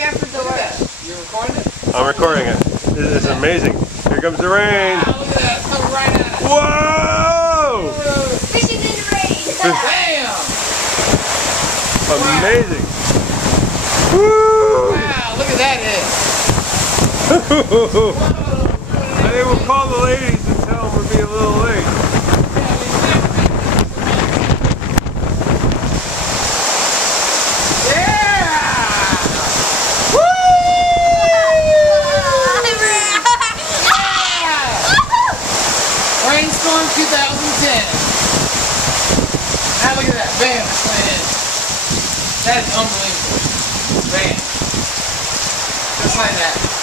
here for the work. You recording it? I'm recording it. It's amazing. Here comes the rain. Wow, look at that. It's coming right at us. Whoa! Fishing in the rain. Bam! Amazing. Woo! Wow, look at that head. I think we'll call the ladies and tell them we're being a little late. Rainstorm 2010. Now look at that. Bam. That's what it is. That is unbelievable. Bam. Just like that.